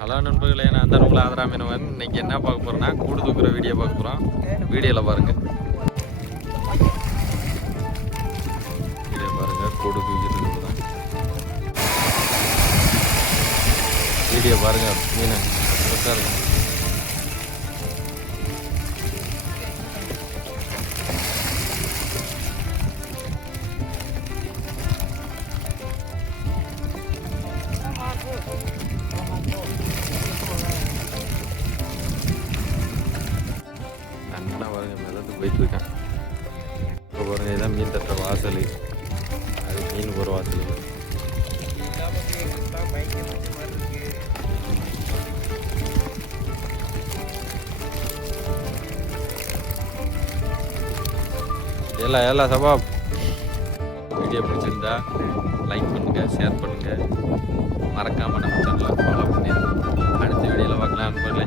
Hello நண்பர்களே, நான் தான் உங்களை ஆதராமினவன். இன்னைக்கு என்ன பார்க்க போகிறோன்னா கூடு தூக்குற வீடியோ பார்க்க போகிறோம். வீடியோவில் பாருங்கள். கூடு தூக்கிட்டு தான் வீடியோ பாருங்கள். மீன் பெருசாக இருக்கும். நல்லா பாருங்கள், மிதந்து போயிட்டுருக்கேன். இப்போ பாருங்கள், இதுதான் மீன் தட்டுற வாசல். அது மீன் ஒரு வாசல். எல்லாம் சபாப். வீடியோ பிடிச்சிருந்தா லைக் பண்ணுங்கள், ஷேர் பண்ணுங்கள், மறக்காமல் நம்ம சேனலை ஃபாலோ பண்ணிடுங்க. அடுத்த வீடியோவில் பார்க்கலாம் நண்பர்களே.